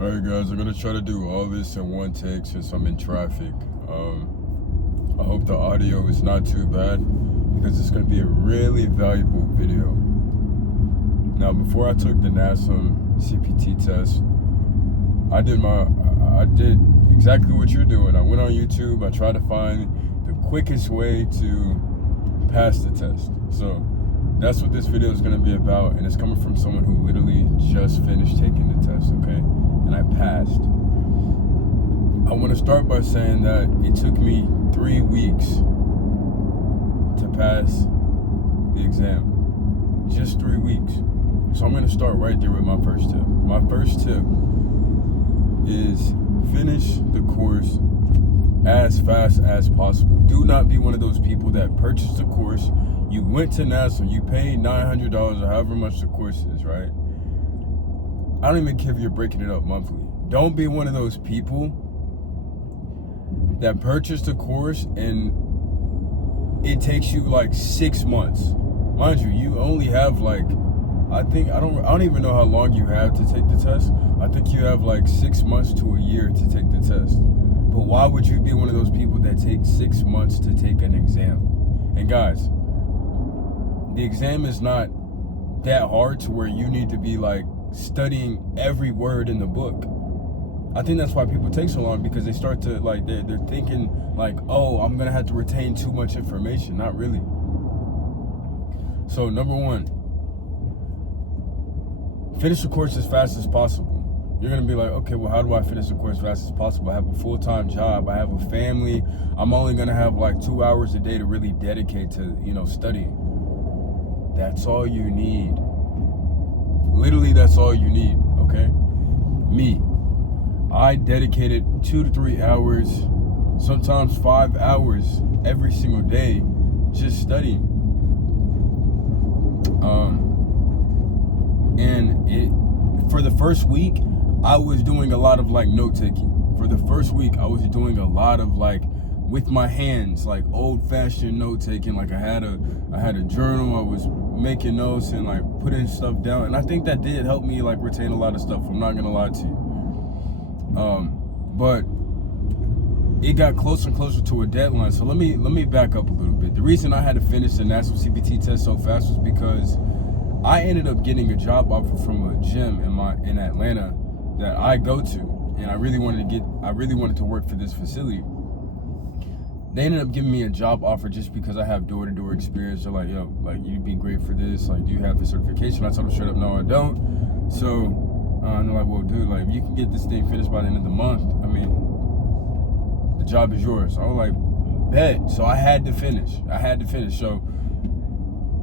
Alright guys, I'm gonna try to do all this in one take since I'm in traffic. I hope the audio is not too bad because it's gonna be a really valuable video. Now, before I took the Nasm CPT test, I did exactly what you're doing. I went on YouTube, I tried to find the quickest way to pass the test. So that's what this video is gonna be about, and it's coming from someone who literally just finished taking the test, okay? And I passed. I want to start by saying that it took me 3 weeks to pass the exam. Just 3 weeks. So I'm going to start right there with my first tip. My first tip is finish the course as fast as possible. Do not be one of those people that purchased the course. You went to Nasm, you paid $900 or however much the course is, right? I don't even care if you're breaking it up monthly. Don't be one of those people that purchased the course and it takes you like 6 months. Mind you, you only have like, I don't even know how long you have to take the test. I think you have like 6 months to a year to take the test. But why would you be one of those people that take 6 months to take an exam? And guys, the exam is not that hard to where you need to be like studying every word in the book. I think that's why people take so long, because they start to like, they're thinking like, oh, I'm gonna have to retain too much information. Not really. So number one, finish the course as fast as possible. You're gonna be like, okay, well, how do I finish the course as fast as possible? I have a full-time job, I have a family, I'm only gonna have like 2 hours a day to really dedicate to, studying. That's all you need. Literally, that's all you need, okay? Me, I dedicated 2 to 3 hours, sometimes 5 hours every single day just studying. For the first week, I was doing a lot of like note taking. For the first week, I was doing a lot of like with my hands, like old-fashioned note taking. Like I had a journal. I was making notes and like putting stuff down, and I think that did help me like retain a lot of stuff. I'm not gonna lie to you. But it got closer and closer to a deadline. So let me back up a little bit. The reason I had to finish the Nasm CPT test so fast was because I ended up getting a job offer from a gym in Atlanta that I go to, and I really wanted to work for this facility. They ended up giving me a job offer just because I have door-to-door experience. They're like, yo, like, you'd be great for this. Like, do you have the certification? I told them straight up, no, I don't. So, and they're like, well, dude, like, if you can get this thing finished by the end of the month, I mean, the job is yours. I was like, bet. So I had to finish. So,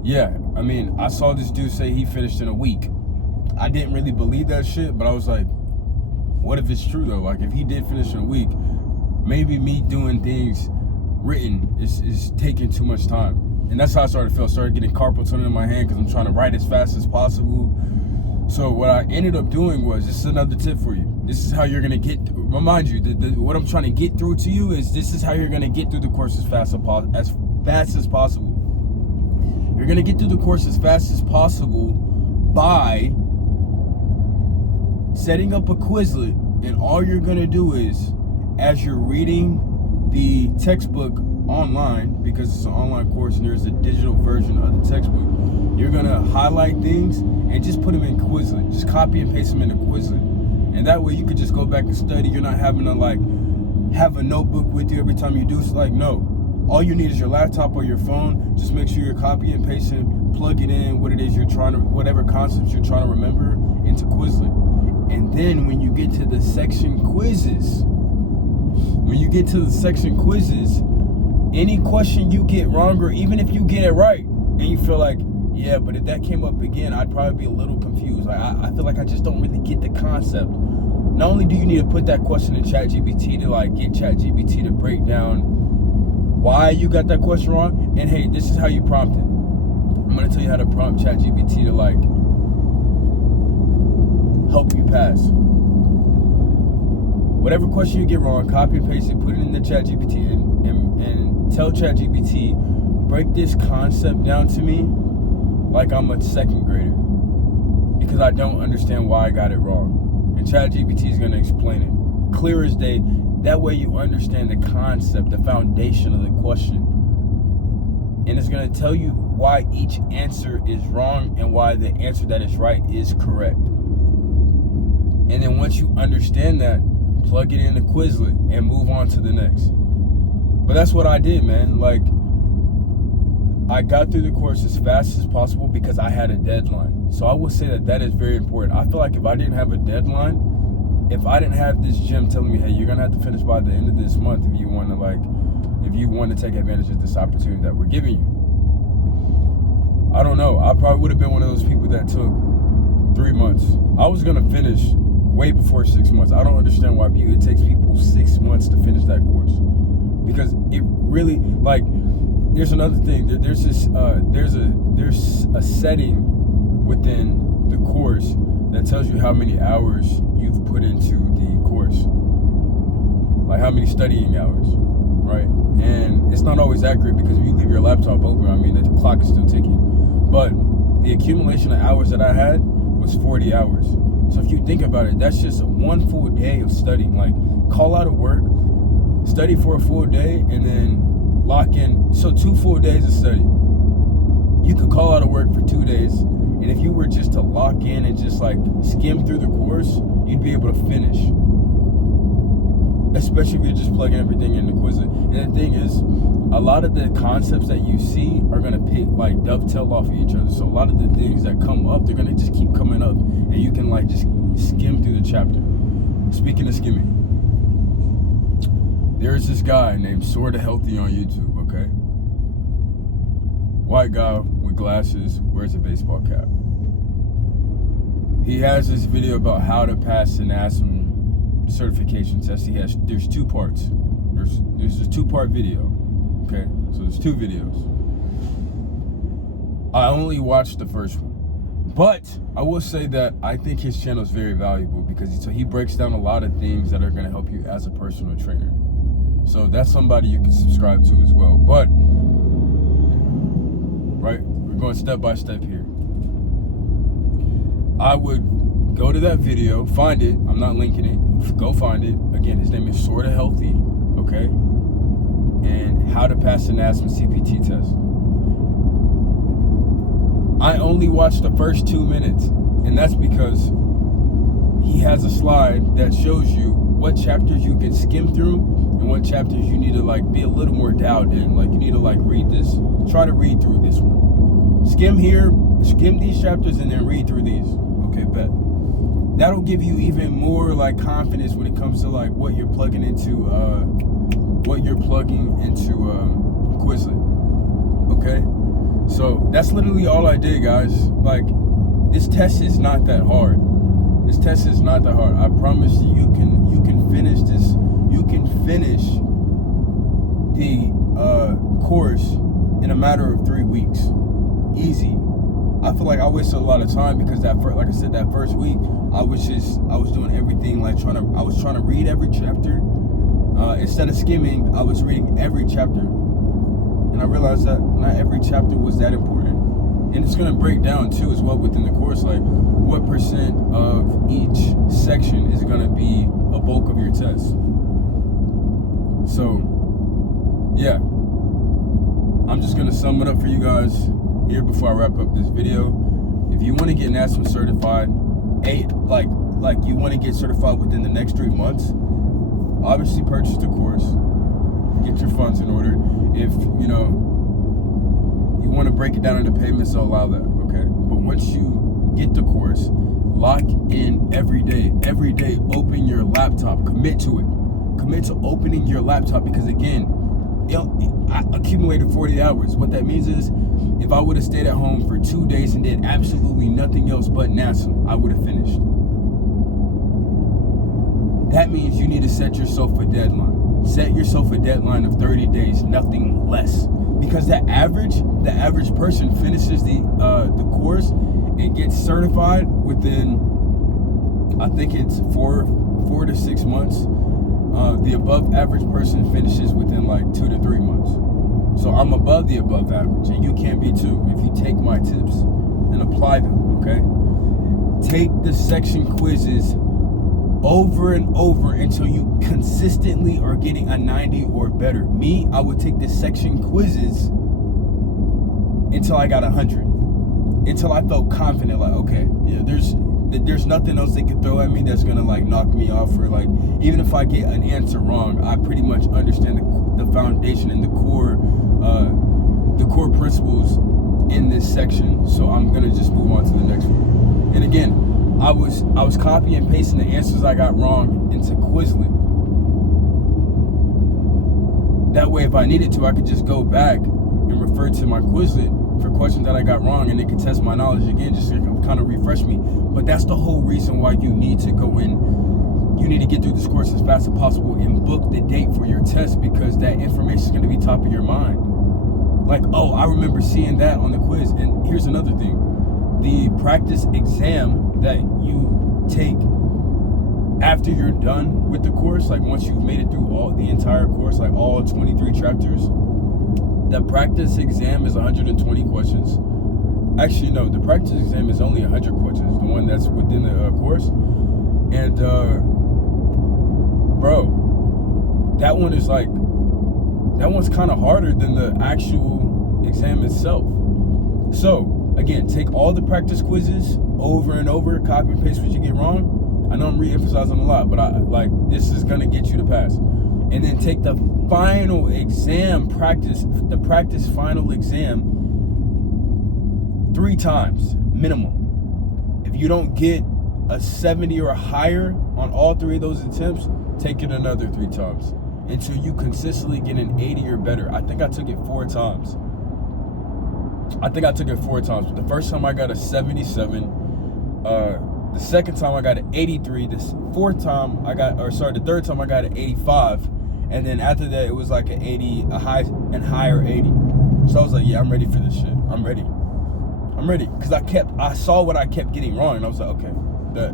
yeah, I mean, I saw this dude say he finished in a week. I didn't really believe that shit, but I was like, what if it's true, though? Like, if he did finish in a week, maybe me doing things written is taking too much time. And that's how I started to feel. I started getting carpal tunnel in my hand because I'm trying to write as fast as possible. So what I ended up doing was, this is another tip for you. This is how you're going to get, remind you, what I'm trying to get through to you is this is how you're going to get through the course as fast as possible. You're going to get through the course as fast as possible by setting up a Quizlet, and all you're going to do is, as you're reading the textbook online, because it's an online course and there's a digital version of the textbook, you're going to highlight things and just put them in Quizlet. Just copy and paste them into Quizlet. And that way you could just go back and study. You're not having to like have a notebook with you every time you do. Like, no. All you need is your laptop or your phone. Just make sure you're copying and pasting, plug it in, whatever concepts you're trying to remember into Quizlet. And then when you get to the section quizzes, any question you get wrong, or even if you get it right, and you feel like, yeah, but if that came up again, I'd probably be a little confused. Like, I feel like I just don't really get the concept. Not only do you need to put that question in ChatGPT to like get ChatGPT to break down why you got that question wrong, and hey, this is how you prompt it. I'm gonna tell you how to prompt ChatGPT to like help you pass. Whatever question you get wrong, copy and paste it, put it in the ChatGPT, and tell ChatGPT, break this concept down to me like I'm a second grader, because I don't understand why I got it wrong. And And ChatGPT is going to explain it clear as day. That way you understand the concept, the foundation of the question. And it's going to tell you why each answer is wrong and why the answer that is right is correct. And then once you understand that, plug it into Quizlet and move on to the next. But that's what I did, man. Like, I got through the course as fast as possible because I had a deadline. So I would say that that is very important. I feel like if I didn't have a deadline, if I didn't have this gym telling me, hey, you're gonna have to finish by the end of this month if you want to take advantage of this opportunity that we're giving you. I don't know. I probably would have been one of those people that took 3 months. I was gonna finish way before 6 months. I don't understand why it takes people 6 months to finish that course. Because it really, like, there's another thing. There's a setting within the course that tells you how many hours you've put into the course, like how many studying hours, right? And it's not always accurate because if you leave your laptop open, I mean, the clock is still ticking. But the accumulation of hours that I had was 40 hours. So if you think about it, that's just one full day of studying. Like, call out of work, study for a full day, and then lock in. So 2 full days of study. You could call out of work for 2 days, and if you were just to lock in and just like skim through the course, you'd be able to finish. Especially if you're just plugging everything into Quizlet. And the thing is, a lot of the concepts that you see are gonna dovetail off of each other. So a lot of the things that come up, they're gonna just keep coming up, and you can like just skim through the chapter. Speaking of skimming, there's this guy named Sorta Healthy on YouTube, okay? White guy with glasses, wears a baseball cap. He has this video about how to pass the Nasm certification test. There's 2 parts. There's a 2-part video, okay? So there's 2 videos. I only watched the first one. But I will say that I think his channel is very valuable because he breaks down a lot of things that are gonna help you as a personal trainer. So that's somebody you can subscribe to as well. But, right, we're going step by step here. I would go to that video, find it. I'm not linking it. Go find it. Again, his name is Sorta Healthy, okay? And how to pass the Nasm CPT test. I only watched the first 2 minutes, and that's because he has a slide that shows you what chapters you can skim through and what chapters you need to like be a little more dialed in. Like, you need to like read this, try to read through this one. Skim these chapters and then read through these. Okay, bet. That'll give you even more like confidence when it comes to like what you're plugging into Quizlet. Okay? So that's literally all I did, guys. Like, this test is not that hard. This test is not that hard. I promise you can finish this. You can finish the course in a matter of 3 weeks. Easy. I feel like I wasted a lot of time because that first week I was doing everything like I was trying to read every chapter. Instead of skimming, I was reading every chapter. And I realized that not every chapter was that important. And it's gonna break down too as well within the course, like what percent of each section is gonna be a bulk of your test. So, yeah. I'm just gonna sum it up for you guys here before I wrap up this video. If you want to get Nasm certified, like you want to get certified within the next 3 months, obviously purchase the course, get your funds in order. If you want to break it down into payments, I'll allow that, okay? But once you get the course, lock in every day, open your laptop, commit to it. Commit to opening your laptop because, again, I accumulated 40 hours. What that means is if I would have stayed at home for 2 days and did absolutely nothing else but Nasm, I would have finished. That means you need to set yourself a deadline. Set yourself a deadline of 30 days, nothing less. Because the average person finishes the course and gets certified within, I think it's 4 to 6 months. The above average person finishes within like 2 to 3 months. So I'm above the above average, and you can be too if you take my tips and apply them, okay? Take the section quizzes over and over until you consistently are getting a 90 or better. Me, I would take the section quizzes until I got 100, until I felt confident, like, okay, yeah, there's nothing else they could throw at me that's gonna like knock me off, or like, even if I get an answer wrong, I pretty much understand the foundation and the core principles in this section, so I'm gonna just move on to the next one. And again, I was copy and pasting the answers I got wrong into Quizlet. That way, if I needed to, I could just go back and refer to my Quizlet for questions that I got wrong, and it could test my knowledge again, just to kind of refresh me. But that's the whole reason why you need to go in. You need to get through this course as fast as possible and book the date for your test, because that information is going to be top of your mind. Like, oh, I remember seeing that on the quiz. And here's another thing. The practice exam that you take after you're done with the course, like once you've made it through the entire course, like all 23 chapters, the practice exam is 120 questions. Actually, no, the practice exam is only 100 questions, the one that's within the course. And, bro, that one's kind of harder than the actual exam itself. So, again, take all the practice quizzes over and over, copy and paste what you get wrong. I know I'm re-emphasizing a lot, but this is going to get you to pass. And then take the final exam the practice final exam 3 times minimum. If you don't get a 70 or higher on all 3 of those attempts, take it another 3 times until you consistently get an 80 or better. I think I took it 4 times. But the first time I got a 77. The second time I got an 83. The third time I got an 85. And then after that, it was like an 80, a high and higher 80. So I was like, yeah, I'm ready for this shit. I'm ready. Because I saw what I kept getting wrong, and I was like, okay, that.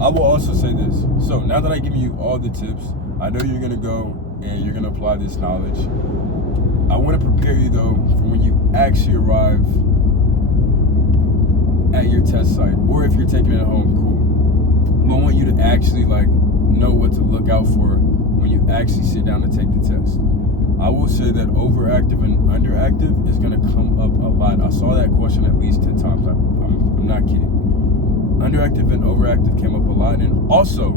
I will also say this. So now that I give you all the tips, I know you're gonna go and you're gonna apply this knowledge. I want to prepare you though for when you actually arrive at your test site, or if you're taking it at home, cool. But I want you to actually know what to look out for when you actually sit down to take the test. I will say that overactive and underactive is going to come up a lot. I saw that question at least 10 times. I'm not kidding. Underactive and overactive came up a lot. And also,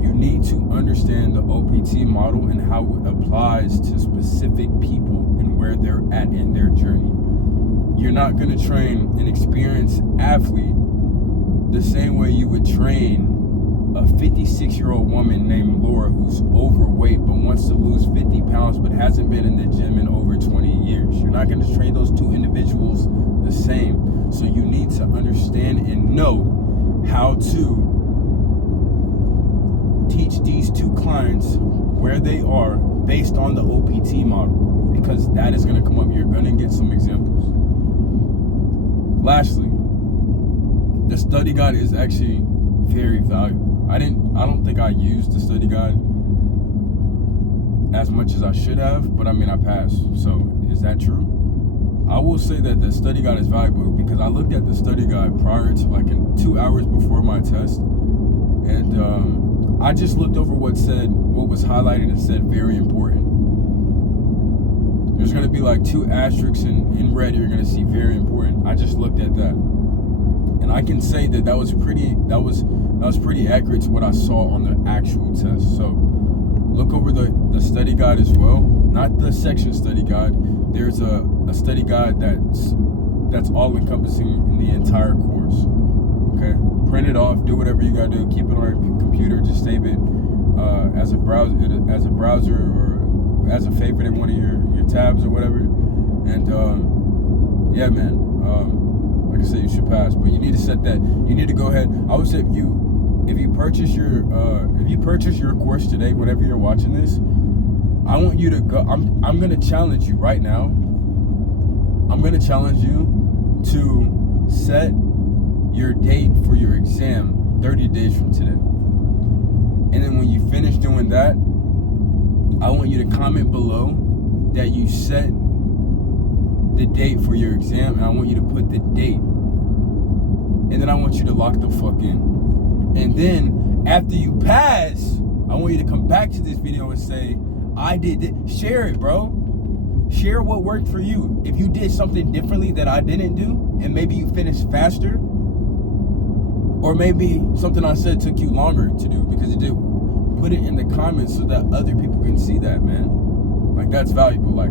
you need to understand the OPT model and how it applies to specific people and where they're at in their journey. You're not going to train an experienced athlete the same way you would train a 56-year-old woman named Laura who's overweight but wants to lose 50 pounds but hasn't been in the gym in over 20 years. You're not going to train those 2 individuals the same. So you need to understand and know how to teach these 2 clients where they are based on the OPT model, because that is going to come up. You're going to get some examples. Lastly, the study guide is actually very valuable. I don't think I used the study guide as much as I should have, but I mean, I passed. So is that true? I will say that the study guide is valuable because I looked at the study guide prior to in 2 hours before my test, and I just looked over what was highlighted and said very important. There's going to be 2 asterisks in red. You're going to see very important. I just looked at that, and I can say that was pretty accurate to what I saw on the actual test. So look over the study guide as well, not the section study guide. There's a study guide that's all encompassing in the entire course. Okay, print it off, do whatever you gotta do, keep it on your computer, just save it as a browser or as a favorite in one of your tabs or whatever. And yeah, man, like I said, you should pass, but you need to set that. You need to go ahead. I would say if you purchase your course today, whenever you're watching this, I want you to go. I'm gonna challenge you right now. I'm gonna challenge you to set your date for your exam 30 days from today. And then when you finish doing that, I want you to comment below that you set the date for your exam, and I want you to put the date. And then I want you to lock the fuck in. And then After you pass, I want you to come back to this video and say, I did it. Share it, bro. Share what worked for you. If you did something differently that I didn't do, and maybe you finished faster, or maybe something I said took you longer to do because it did, put it in the comments so that other people can see that, man. Like, that's valuable. Like,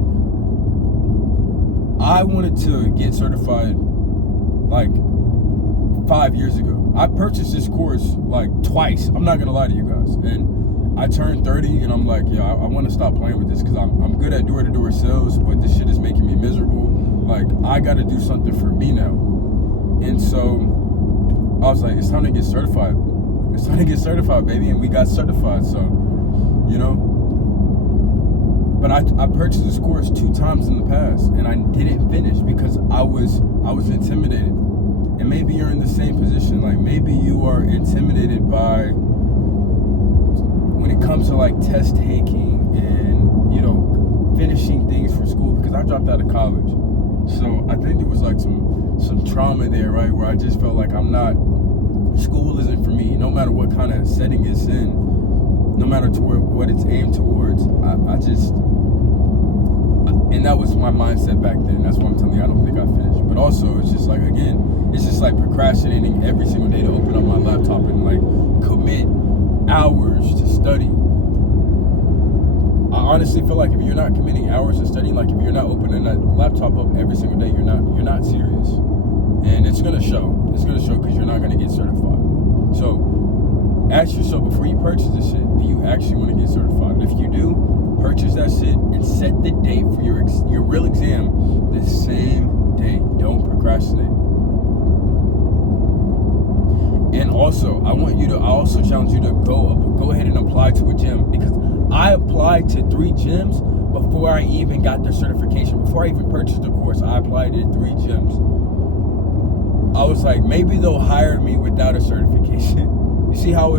I wanted to get certified like 5 years ago. I purchased this course like twice. I'm not gonna lie to you guys. And I turned 30 and I'm like, yeah, I want to stop playing with this because I'm good at door-to-door sales, but this shit is making me miserable. Like, I got to do something for me now. And so I was like, it's time to get certified. It's time to get certified, baby. And we got certified. So, you know, but I purchased this course 2 times in the past and I didn't finish because I was intimidated. And maybe you're in the same position. Like, maybe you are intimidated by, when it comes to like test taking and, you know, finishing things for school, because I dropped out of college. So I think there was like some trauma there, right? Where I just felt like school isn't for me, no matter what kind of setting it's in, no matter what it's aimed towards. And that was my mindset back then. That's why I'm telling you, I don't think I finished. But also, it's just like, again, it's just like procrastinating every single day to open up my laptop and like commit hours to study. I honestly feel like if you're not committing hours to study, like if you're not opening that laptop up every single day, you're not serious. And it's gonna show. It's gonna show because you're not gonna get certified. So ask yourself before you purchase this shit, do you actually want to get certified? And if you do, purchase that shit and set the date for your real exam the same day. Don't procrastinate. And also, I also challenge you to go ahead and apply to a gym, because I applied to 3 gyms before I even got their certification. Before I even purchased the course, I applied to 3 gyms. I was like, maybe they'll hire me without a certification. You see how I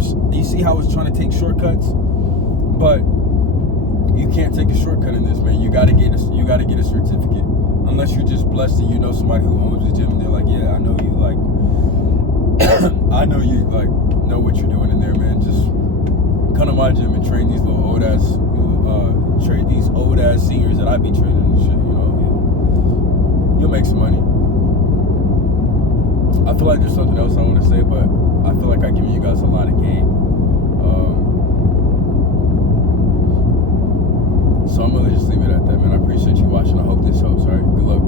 was trying to take shortcuts? But you can't take a shortcut in this, man. You gotta get a certificate. Unless you're just blessed and you know somebody who owns the gym and they're like, yeah, I know you like I know you like know what you're doing in there, man. Just come to my gym and train these old ass seniors that I be training and shit, you know. You'll make some money. I feel like there's something else I want to say, but I feel like I've given you guys a lot of game. So I'm gonna just leave it at that, man. I appreciate you watching. I hope this helps. All right, good luck.